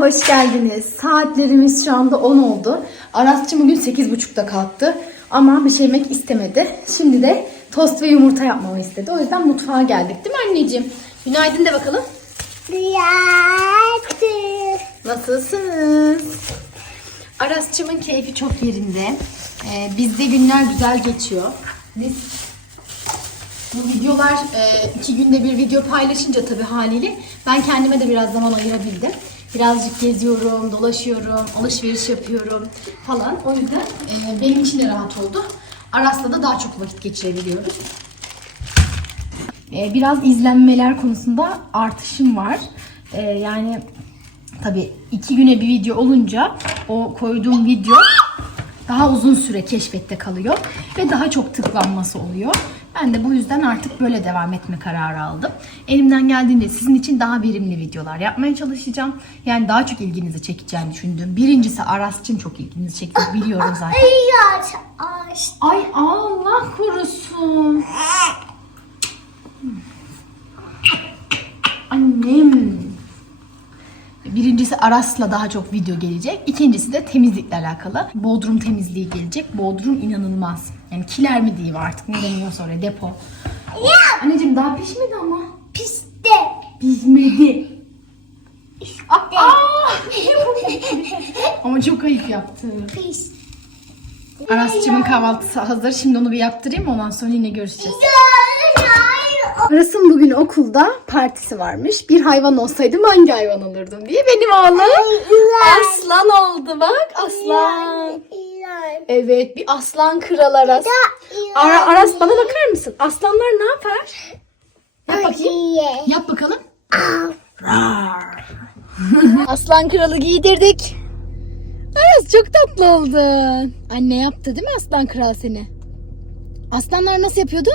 hoş geldiniz. Saatlerimiz şu anda 10 oldu. Arasçı bugün 8.30'da kalktı. Ama bir şey yemek istemedi. Şimdi de tost ve yumurta yapmamı istedi. O yüzden mutfağa geldik değil mi anneciğim? Günaydın de bakalım. Günaydın. Nasılsınız? Arasçımın keyfi çok yerinde. Ee, bizde günler güzel geçiyor. Biz bu videolar e, iki günde bir video paylaşınca tabii haliyle ben kendime de biraz zaman ayırabildim. Birazcık geziyorum, dolaşıyorum, alışveriş yapıyorum falan. O yüzden e, benim için de rahat oldu. Aras'la da daha çok vakit geçirebiliyoruz. E, biraz izlenmeler konusunda artışım var. E, yani tabii iki güne bir video olunca o koyduğum video daha uzun süre keşfette kalıyor ve daha çok tıklanması oluyor. Ben de bu yüzden artık böyle devam etme kararı aldım. Elimden geldiğince sizin için daha verimli videolar yapmaya çalışacağım. Yani daha çok ilginizi çekeceğini düşündüm. Birincisi Aras için çok ilginizi çekiyor biliyorum zaten. Ay aç aç. Ay Allah korusun. Annem. Birincisi Aras'la daha çok video gelecek. İkincisi de temizlikle alakalı. Bodrum temizliği gelecek. Bodrum inanılmaz. Yani kiler mi diyeyim artık ne deniyorsa oraya depo. Ya Anneciğim daha pişmedi ama. piste. Pişmedi. Aa! ama çok ayıp yaptı. Pis. Aras'cığımın kahvaltısı hazır. Şimdi onu bir yaptırayım ondan sonra yine görüşeceğiz. Hayır. Aras'ın bugün okulda partisi varmış. Bir hayvan olsaydım hangi hayvan olurdum diye. Benim oğlum aslan oldu bak aslan. Evet bir aslan kral Aras. Ara, Aras bana bakar mısın? Aslanlar ne yapar? Yap bakayım. Yap bakalım. Aslan kralı giydirdik. Aras çok tatlı oldun. Anne yaptı değil mi aslan kral seni? Aslanlar nasıl yapıyordu?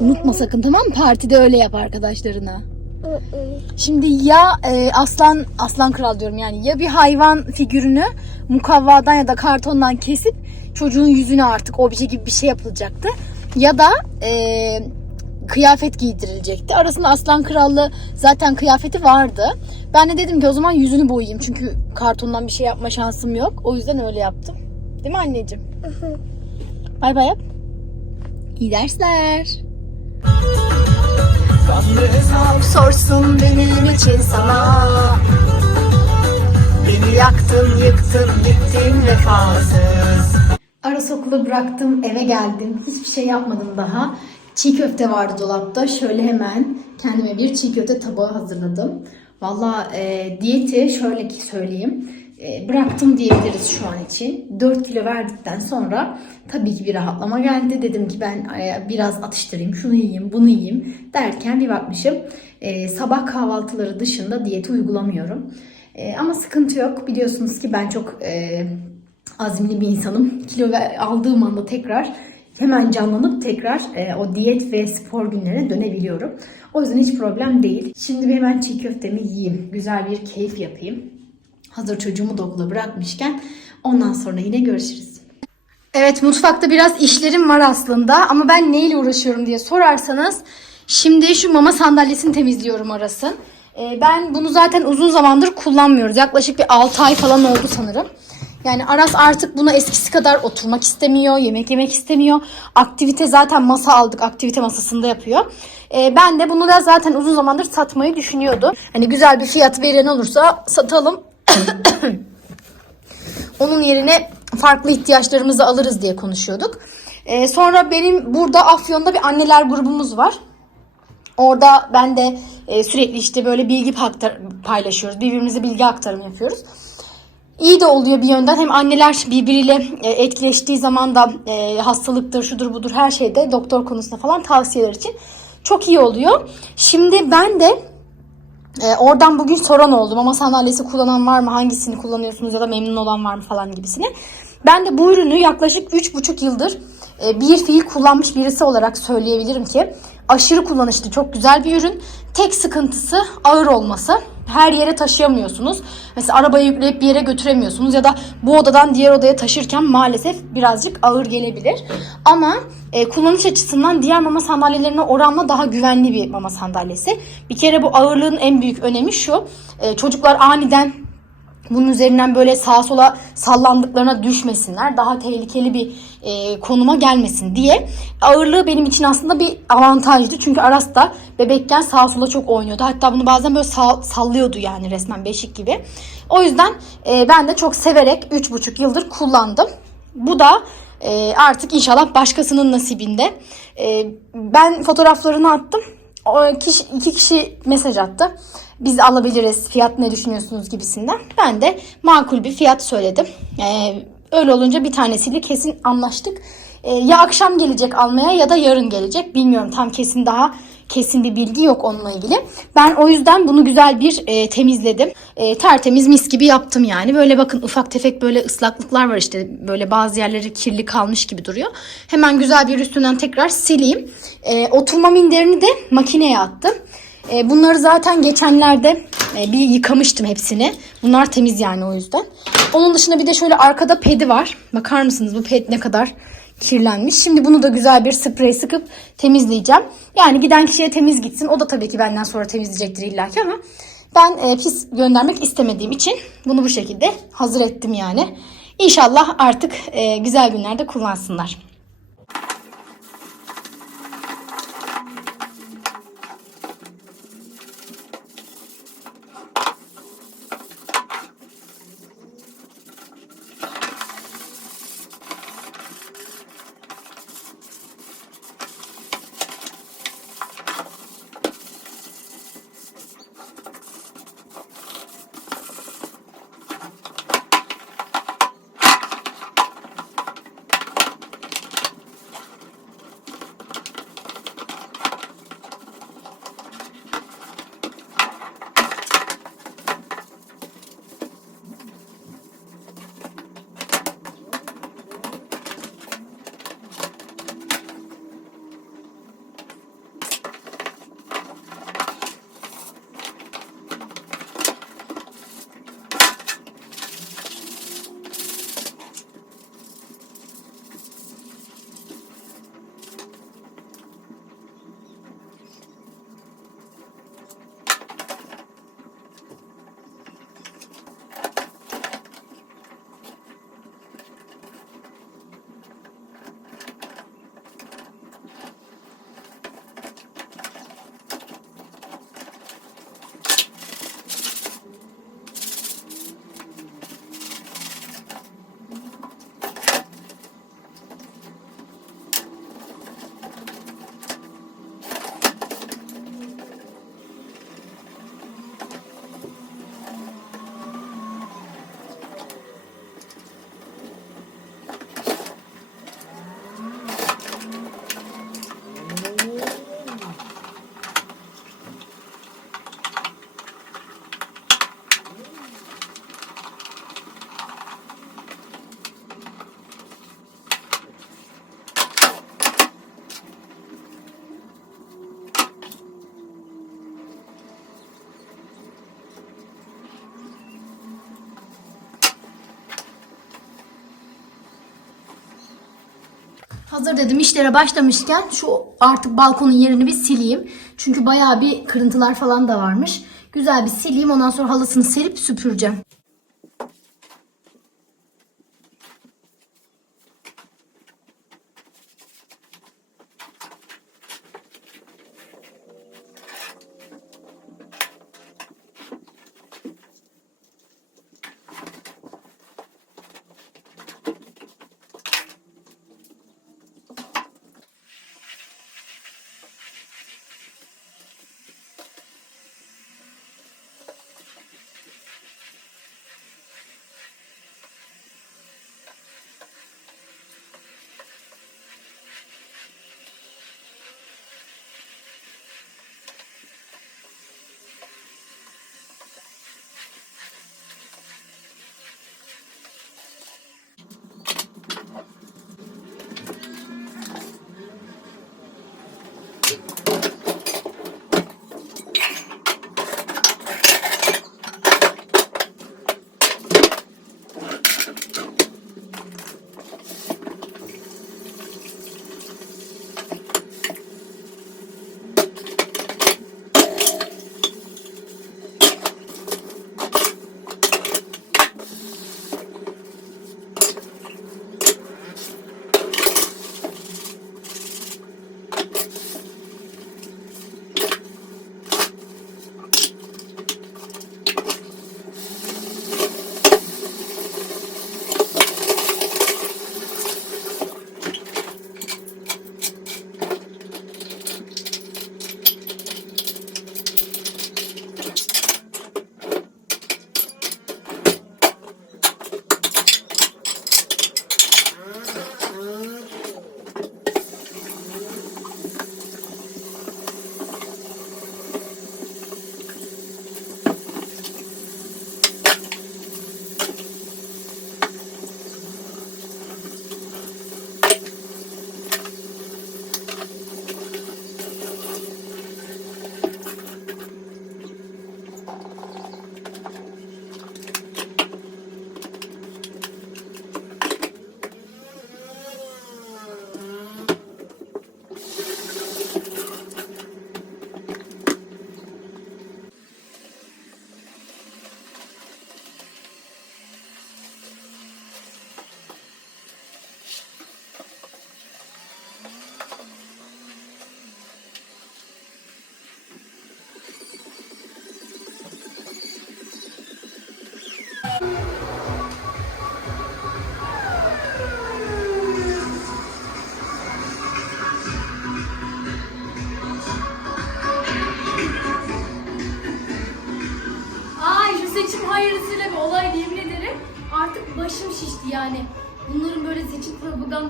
Unutma sakın tamam mı? Partide öyle yap arkadaşlarına. Şimdi ya e, aslan aslan kral diyorum yani ya bir hayvan figürünü mukavvadan ya da kartondan kesip çocuğun yüzüne artık obje gibi bir şey yapılacaktı. Ya da e, kıyafet giydirilecekti. Arasında aslan krallı zaten kıyafeti vardı. Ben de dedim ki o zaman yüzünü boyayayım. Çünkü kartondan bir şey yapma şansım yok. O yüzden öyle yaptım. Değil mi anneciğim? Bay bay yap. İyi dersler. Sorsun benim için sana. Beni yaktın yıktın gittin vefasız. Aras okulu bıraktım eve geldim. Hiçbir şey yapmadım daha. Çiğ köfte vardı dolapta. Şöyle hemen kendime bir çiğ köfte tabağı hazırladım. Valla e, diyeti şöyle ki söyleyeyim bıraktım diyebiliriz şu an için. 4 kilo verdikten sonra tabii ki bir rahatlama geldi. Dedim ki ben e, biraz atıştırayım, şunu yiyeyim, bunu yiyeyim derken bir bakmışım e, sabah kahvaltıları dışında diyeti uygulamıyorum. E, ama sıkıntı yok. Biliyorsunuz ki ben çok e, azimli bir insanım. Kilo aldığım anda tekrar hemen canlanıp tekrar e, o diyet ve spor günlerine dönebiliyorum. O yüzden hiç problem değil. Şimdi bir hemen çiğ köftemi yiyeyim. Güzel bir keyif yapayım. Hazır çocuğumu da okula bırakmışken ondan sonra yine görüşürüz. Evet mutfakta biraz işlerim var aslında ama ben neyle uğraşıyorum diye sorarsanız şimdi şu mama sandalyesini temizliyorum arasın. Ee, ben bunu zaten uzun zamandır kullanmıyoruz. Yaklaşık bir 6 ay falan oldu sanırım. Yani Aras artık buna eskisi kadar oturmak istemiyor, yemek yemek istemiyor. Aktivite zaten masa aldık, aktivite masasında yapıyor. Ee, ben de bunu da zaten uzun zamandır satmayı düşünüyordum. Hani güzel bir fiyat veren olursa satalım. Onun yerine farklı ihtiyaçlarımızı alırız diye konuşuyorduk. Ee, sonra benim burada Afyon'da bir anneler grubumuz var. Orada ben de e, sürekli işte böyle bilgi paylaşıyoruz. Birbirimize bilgi aktarımı yapıyoruz. İyi de oluyor bir yönden. Hem anneler birbiriyle e, etkileştiği zaman da e, hastalıktır, şudur budur her şeyde doktor konusunda falan tavsiyeler için çok iyi oluyor. Şimdi ben de e, oradan bugün soran oldu. Mama sandalyesi kullanan var mı? Hangisini kullanıyorsunuz ya da memnun olan var mı falan gibisine. Ben de bu ürünü yaklaşık 3,5 yıldır e, bir fiil kullanmış birisi olarak söyleyebilirim ki aşırı kullanışlı, çok güzel bir ürün. Tek sıkıntısı ağır olması. Her yere taşıyamıyorsunuz. Mesela arabayı yükleyip bir yere götüremiyorsunuz ya da bu odadan diğer odaya taşırken maalesef birazcık ağır gelebilir. Ama e, kullanış açısından diğer mama sandalyelerine oranla daha güvenli bir mama sandalyesi. Bir kere bu ağırlığın en büyük önemi şu. e, çocuklar aniden bunun üzerinden böyle sağa sola sallandıklarına düşmesinler. Daha tehlikeli bir e, konuma gelmesin diye. Ağırlığı benim için aslında bir avantajdı. Çünkü Aras da bebekken sağa sola çok oynuyordu. Hatta bunu bazen böyle sal- sallıyordu yani resmen beşik gibi. O yüzden e, ben de çok severek 3,5 yıldır kullandım. Bu da e, artık inşallah başkasının nasibinde. E, ben fotoğraflarını attım. O kişi, iki kişi mesaj attı. Biz alabiliriz. Fiyat ne düşünüyorsunuz gibisinden. Ben de makul bir fiyat söyledim. E, öyle olunca bir tanesiyle kesin anlaştık. E, ya akşam gelecek almaya ya da yarın gelecek. Bilmiyorum tam kesin daha kesin bir bilgi yok onunla ilgili. Ben o yüzden bunu güzel bir e, temizledim. E, tertemiz mis gibi yaptım yani. Böyle bakın ufak tefek böyle ıslaklıklar var işte. Böyle bazı yerleri kirli kalmış gibi duruyor. Hemen güzel bir üstünden tekrar sileyim. E, oturma minderini de makineye attım. E, bunları zaten geçenlerde e, bir yıkamıştım hepsini. Bunlar temiz yani o yüzden. Onun dışında bir de şöyle arkada pedi var. Bakar mısınız bu ped ne kadar kirlenmiş. Şimdi bunu da güzel bir sprey sıkıp temizleyeceğim. Yani giden kişiye temiz gitsin. O da tabii ki benden sonra temizleyecektir illaki ama ben e, pis göndermek istemediğim için bunu bu şekilde hazır ettim yani. İnşallah artık e, güzel günlerde kullansınlar. Hazır dedim işlere başlamışken şu artık balkonun yerini bir sileyim. Çünkü bayağı bir kırıntılar falan da varmış. Güzel bir sileyim ondan sonra halısını serip süpüreceğim.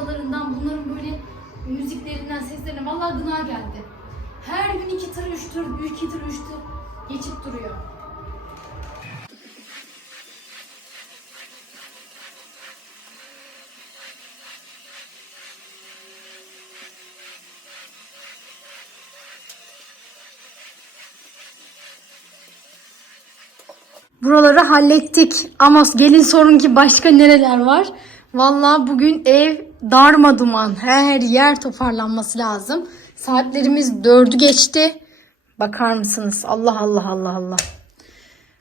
Propagandalarından, bunların böyle müziklerinden, seslerinden vallahi gına geldi. Her gün iki tır, üç tır, iki tır, üç tır geçip duruyor. Buraları hallettik. Amos gelin sorun ki başka nereler var? Vallahi bugün ev darma duman. Her yer toparlanması lazım. Saatlerimiz dördü geçti. Bakar mısınız? Allah Allah Allah Allah.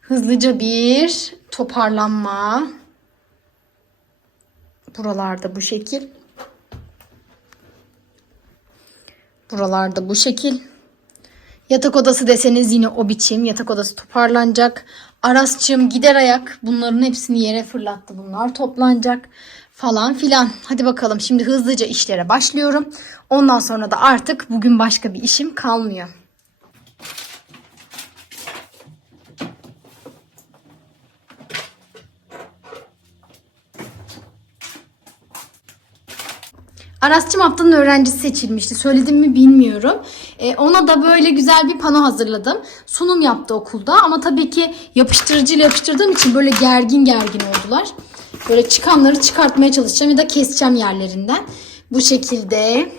Hızlıca bir toparlanma. Buralarda bu şekil. Buralarda bu şekil. Yatak odası deseniz yine o biçim. Yatak odası toparlanacak. Arasçığım gider ayak. Bunların hepsini yere fırlattı. Bunlar toplanacak falan filan. Hadi bakalım şimdi hızlıca işlere başlıyorum. Ondan sonra da artık bugün başka bir işim kalmıyor. Arasçım haftanın öğrencisi seçilmişti. Söyledim mi bilmiyorum. Ee, ona da böyle güzel bir pano hazırladım. Sunum yaptı okulda ama tabii ki yapıştırıcıyla yapıştırdığım için böyle gergin gergin oldular. Böyle çıkanları çıkartmaya çalışacağım ya da keseceğim yerlerinden. Bu şekilde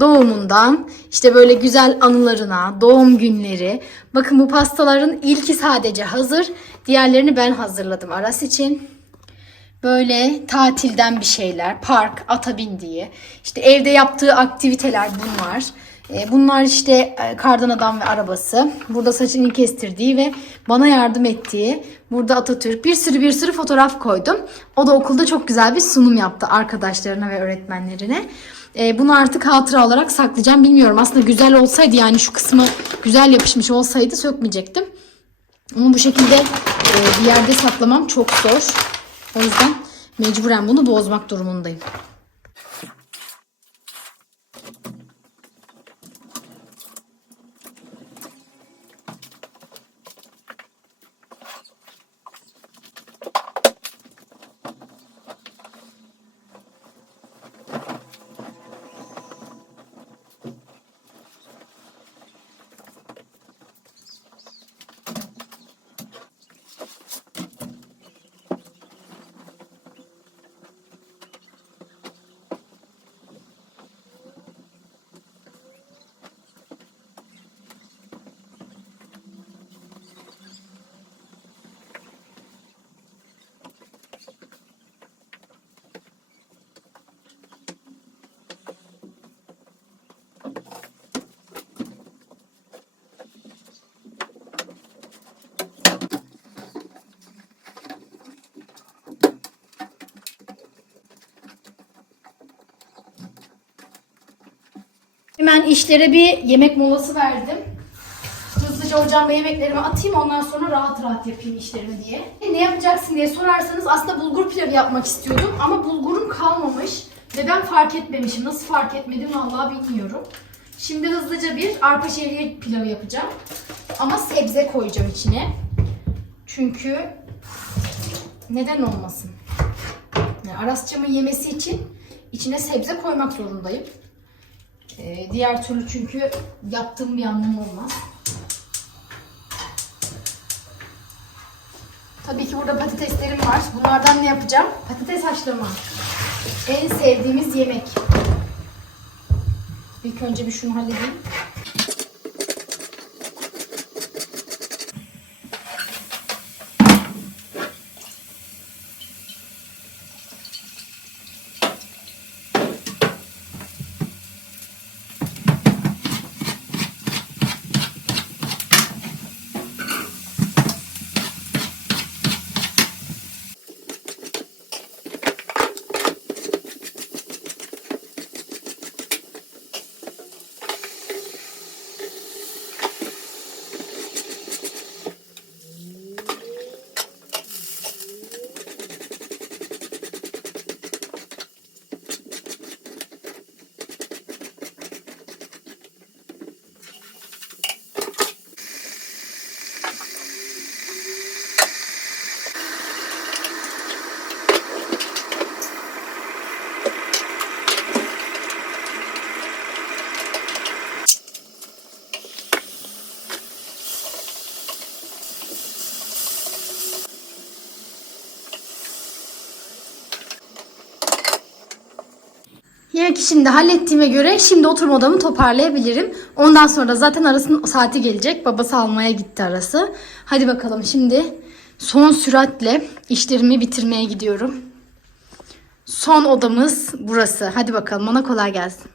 doğumundan işte böyle güzel anılarına, doğum günleri. Bakın bu pastaların ilki sadece hazır. Diğerlerini ben hazırladım Aras için. Böyle tatilden bir şeyler, park, ata bindiği, işte evde yaptığı aktiviteler bunlar. E, Bunlar işte e, kardan adam ve arabası. Burada saçını kestirdiği ve bana yardım ettiği. Burada Atatürk. Bir sürü bir sürü fotoğraf koydum. O da okulda çok güzel bir sunum yaptı arkadaşlarına ve öğretmenlerine. E, Bunu artık hatıra olarak saklayacağım. Bilmiyorum aslında güzel olsaydı yani şu kısmı güzel yapışmış olsaydı sökmeyecektim. Ama bu şekilde bir yerde saklamam çok zor. O yüzden mecburen bunu bozmak durumundayım. Hemen işlere bir yemek molası verdim. Hızlıca ocağıma yemeklerimi atayım ondan sonra rahat rahat yapayım işlerimi diye. Ne yapacaksın diye sorarsanız aslında bulgur pilavı yapmak istiyordum ama bulgurum kalmamış ve ben fark etmemişim. Nasıl fark etmedim vallahi bilmiyorum. Şimdi hızlıca bir arpa şehriye pilavı yapacağım. Ama sebze koyacağım içine. Çünkü neden olmasın? Yani Arasçamın yemesi için içine sebze koymak zorundayım. Ee, diğer türlü çünkü yaptığım bir anlamı olmaz. Tabii ki burada patateslerim var. Bunlardan ne yapacağım? Patates haşlama. En sevdiğimiz yemek. İlk önce bir şunu halledeyim. Yemek işini de hallettiğime göre şimdi oturma odamı toparlayabilirim. Ondan sonra zaten Aras'ın saati gelecek. Babası almaya gitti Aras'ı. Hadi bakalım şimdi son süratle işlerimi bitirmeye gidiyorum. Son odamız burası. Hadi bakalım bana kolay gelsin.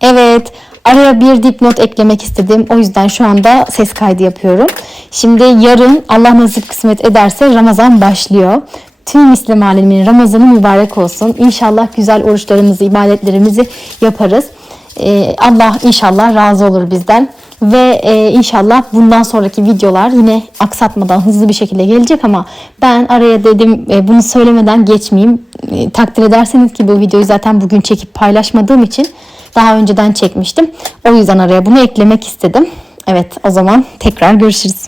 Evet, araya bir dipnot eklemek istedim. O yüzden şu anda ses kaydı yapıyorum. Şimdi yarın Allah nasip kısmet ederse Ramazan başlıyor. Tüm İslam aleminin Ramazanı mübarek olsun. İnşallah güzel oruçlarımızı, ibadetlerimizi yaparız. Ee, Allah inşallah razı olur bizden. Ve e, inşallah bundan sonraki videolar yine aksatmadan hızlı bir şekilde gelecek ama ben araya dedim e, bunu söylemeden geçmeyeyim. E, takdir ederseniz ki bu videoyu zaten bugün çekip paylaşmadığım için daha önceden çekmiştim. O yüzden araya bunu eklemek istedim. Evet o zaman tekrar görüşürüz.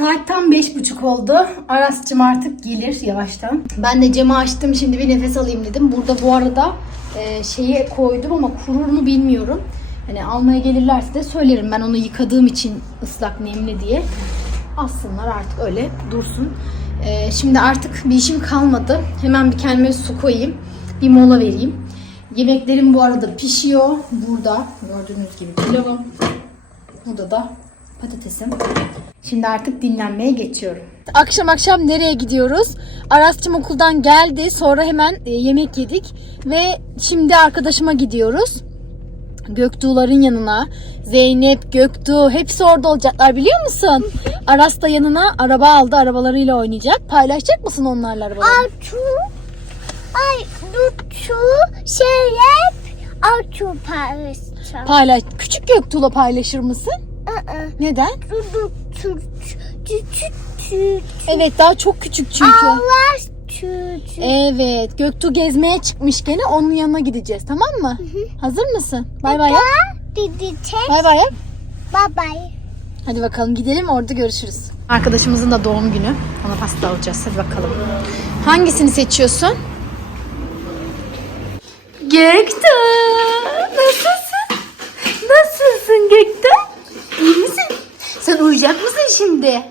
Saat tam beş buçuk oldu. Aras'cığım artık gelir yavaştan. Ben de camı açtım şimdi bir nefes alayım dedim. Burada bu arada e, şeye koydum ama kurur mu bilmiyorum. Hani almaya gelirlerse de söylerim. Ben onu yıkadığım için ıslak nemli diye. Alsınlar artık öyle dursun. E, şimdi artık bir işim kalmadı. Hemen bir kendime su koyayım. Bir mola vereyim. Yemeklerim bu arada pişiyor. Burada gördüğünüz gibi pilavım. Burada da patatesim. Şimdi artık dinlenmeye geçiyorum. Akşam akşam nereye gidiyoruz? Aras'cığım okuldan geldi. Sonra hemen e, yemek yedik. Ve şimdi arkadaşıma gidiyoruz. Göktuğların yanına. Zeynep, Göktuğ hepsi orada olacaklar biliyor musun? Aras da yanına araba aldı. Arabalarıyla oynayacak. Paylaşacak mısın onlarla arabaları? Artu. Ay Dutu. Şeref. Artu paylaşacağım. Paylaş. Küçük Göktuğ'la paylaşır mısın? Neden? Evet daha çok küçük çünkü. Allah. Evet, Göktuğ gezmeye çıkmış gene. Onun yanına gideceğiz, tamam mı? Hazır mısın? Bay bay yap. Bay bay yap. Bye bye. Hadi bakalım gidelim orada görüşürüz. Arkadaşımızın da doğum günü. Ona pasta alacağız. Hadi bakalım. Hangisini seçiyorsun? Göktuğ. Nasılsın? Nasılsın Göktuğ? Sen uyuyacak mısın şimdi?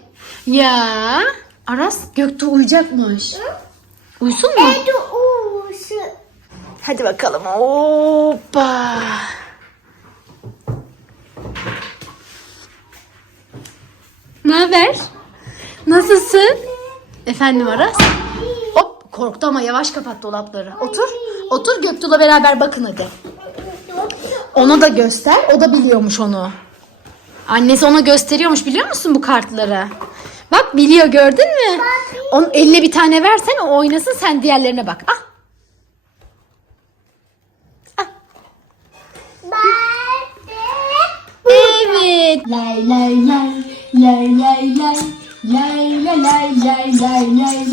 Ya. Aras Göktuğ uyuyacakmış. Uyusun mu? Hadi uğursu. Hadi bakalım. Hoppa. Ne haber? Nasılsın? Efendim Aras? Hop korktu ama yavaş kapat dolapları. Otur. Otur Göktuğ'la beraber bakın hadi. Ona da göster. O da biliyormuş onu. Annesi ona gösteriyormuş biliyor musun bu kartları? Bak biliyor gördün mü? Onun eline bir tane versen o oynasın sen diğerlerine bak. Ah Evet. Lay lay lay lay lay lay lay lay lay lay lay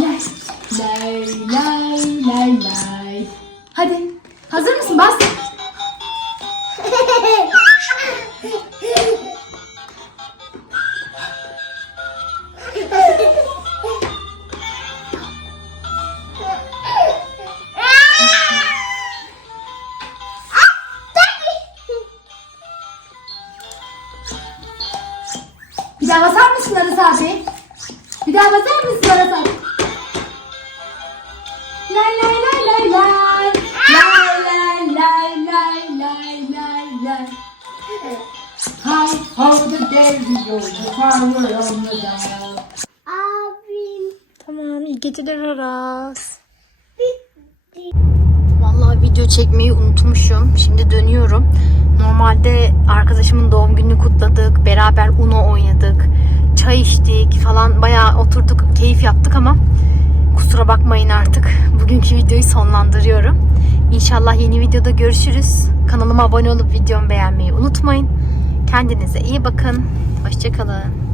Lay lay lay lay lay. Lay lay lay lay lay lay lay. Hi ho the devil goes the power on the dial. Abim. Tamam iyi geceler Aras. Vallahi video çekmeyi unutmuşum. Şimdi dönüyorum. Normalde arkadaşımın doğum gününü kutladık. Beraber Uno oynadık. Çay içtik falan. Bayağı oturduk, keyif yaptık ama kusura bakmayın artık. Bugünkü videoyu sonlandırıyorum. İnşallah yeni videoda görüşürüz. Kanalıma abone olup videomu beğenmeyi unutmayın. Kendinize iyi bakın. Hoşçakalın.